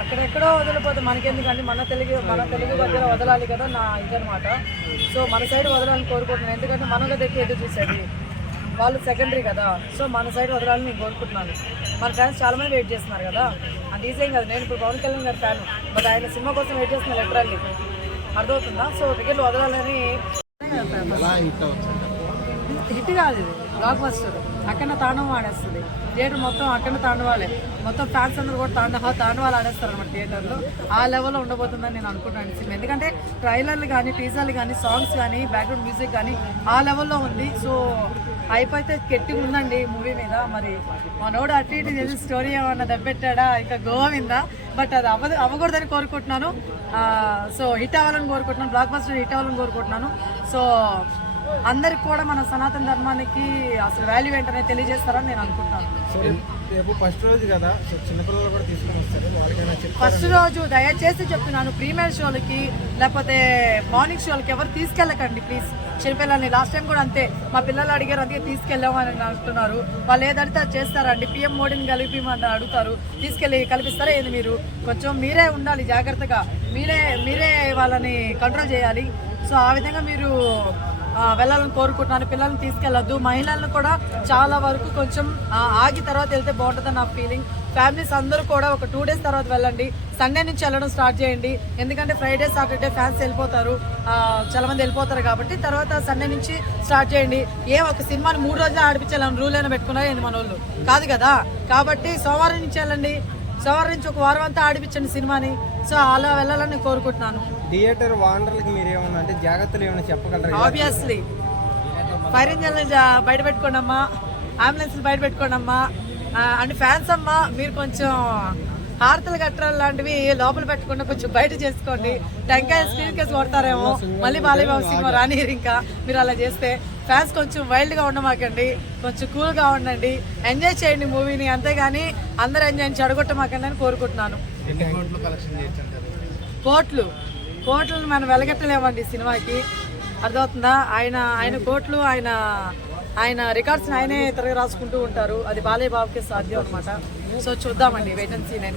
అక్కడెక్కడో వదిలిపోతే మనకెందుకండి? మన తెలుగు మన తెలుగు దగ్గర వదలాలి కదా? నా ఇదనమాట సో మన సైడ్ వదలాలని కోరుకుంటున్నాను. ఎందుకంటే మనగా దగ్గర ఎదురు చూసేది. వాళ్ళు సెకండరీ కదా. సో మన సైడ్ వదలాలని నేను కోరుకుంటున్నాను. మన ఫ్యాన్స్ చాలా మంది వెయిట్ చేస్తున్నారు కదా? అంత ఈజీ కదా నేను ఇప్పుడు పవన్ కళ్యాణ్ గారి ఫ్యాన్. బట్ ఆయన సినిమా కోసం వెయిట్ చేస్తున్నారు లిటరల్లీ. అర్థమవుతుందా? సో టికెట్లు వదలాలని ఎలా హిట్ కాదు ఇది బ్లాక్ బస్టర్ అక్కడ తాండవం ఆడేస్తుంది. థియేటర్ మొత్తం అక్కడ తాండవాలే. మొత్తం ఫ్యాన్స్ అందరూ కూడా తాండవ తాండవాలు ఆడేస్తారు అనమాట థియేటర్లో. ఆ లెవెల్లో ఉండబోతుందని నేను అనుకుంటున్నాను సినిమా. ఎందుకంటే ట్రైలర్లు కానీ టీజర్లు కానీ సాంగ్స్ కానీ బ్యాక్గ్రౌండ్ మ్యూజిక్ కానీ ఆ లెవెల్లో ఉంది. సో హైప్ అయితే గట్టిగా ఉందండి మూవీ మీద. మరి మనోడు అటు ఇటు చేసి స్టోరీ ఏమన్నా దెబ్బెట్టాడా? ఇంకా గోవిందా బట్ అది అవ్వదు అవ్వకూడదని కోరుకుంటున్నాను. సో హిట్ అవ్వాలని కోరుకుంటున్నాను. బ్లాక్ బస్టర్ హిట్ అవ్వాలని కోరుకుంటున్నాను. సో అందరికి కూడా మన సనాతన ధర్మానికి అసలు వాల్యూ ఏంటనే తెలియజేస్తారని నేను అనుకుంటున్నాను ఫస్ట్ రోజు కదా చిన్నపిల్లలు కూడా తీసుకుని వస్తారు ఫస్ట్ రోజు దయచేసి చెప్తున్నాను ప్రీమియర్ షోలకి లేకపోతే మార్నింగ్ షోలకి ఎవరు తీసుకెళ్ళకండి ప్లీజ్ చిన్నపిల్లల్ని లాస్ట్ టైం కూడా అంతే మా పిల్లలు అడిగారు అందుకే తీసుకెళ్ళామని అంటున్నారు. వాళ్ళు ఏదడితే అది చేస్తారండి. పిఎం మోడీని కలిపిమంట అడుగుతారు. తీసుకెళ్ళి కల్పిస్తారా ఏది మీరు? కొంచెం మీరే ఉండాలి జాగ్రత్తగా. మీరే మీరే వాళ్ళని కంట్రోల్ చేయాలి. సో ఆ విధంగా మీరు వెళ్ళాలని కోరుకుంటున్నాను. పిల్లల్ని తీసుకెళ్ళొద్దు. మహిళలను కూడా చాలా వరకు కొంచెం ఆగి తర్వాత వెళ్తే బాగుంటుందని నా ఫీలింగ్ ఫ్యామిలీస్ అందరూ కూడా ఒక టూ డేస్ తర్వాత వెళ్ళండి. సండే నుంచి వెళ్ళడం స్టార్ట్ చేయండి. ఎందుకంటే ఫ్రైడే సాటర్డే ఫ్యాన్స్ వెళ్ళిపోతారు. చాలా మంది వెళ్ళిపోతారు కాబట్టి తర్వాత సండే నుంచి స్టార్ట్ చేయండి. ఏ ఒక సినిమాని మూడు రోజులు ఆడిపించాలని రూల్ అయినా పెట్టుకున్నారు ఏంది మన వాళ్ళు కాదు కదా? కాబట్టి సోమవారం నుంచి వెళ్ళండి. సోమవారం నుంచి ఒక వారం అంతా ఆడిపించండి సినిమాని. సో అలా వెళ్ళాలని నేను కోరుకుంటున్నాను. థియేటర్ వాండర్లకి మీరు ఏమన్నా అంటే జాగ్రత్తలు ఏమైనా చెప్పగలరా? ఆబ్వియస్లీ ఫైర్ ఇంజన్ బయట పెట్టుకోండి అమ్మా అంబులెన్స్ బయట పెట్టుకోండి అమ్మా ఆ, అండ్ ఫ్యాన్స్ అమ్మా మీరు కొంచెం హారతలు కట్టడాలు లాంటివి లోపల పెట్టకుండా కొంచెం బయట చేసుకోండి. టెంకాయ స్క్రీన్ కేసు కొడతారేమో. మళ్ళీ బాలయ్యబాబు సినిమా రానియరు ఇంకా. మీరు అలా చేస్తే ఫ్యాన్స్ కొంచెం వైల్డ్గా ఉండమాకండి. కొంచెం కూల్గా ఉండండి. ఎంజాయ్ చేయండి మూవీని. అంతేగాని అందరూ ఎంజాయ్ చెడగొట్టమాకండి అని కోరుకుంటున్నాను. కోట్లు కోట్లను మనం వెలగట్టలేమండి సినిమాకి. అర్థమవుతుందా? ఆయన ఆయన కోట్లు ఆయన ఆయన రికార్డ్స్ ఆయనే తిరగ రాసుకుంటూ ఉంటారు. అది బాలయ్య బాబుకి సాధ్యం అనమాట సో చూద్దామండి. వెయిట్ అండ్ సీ నేను.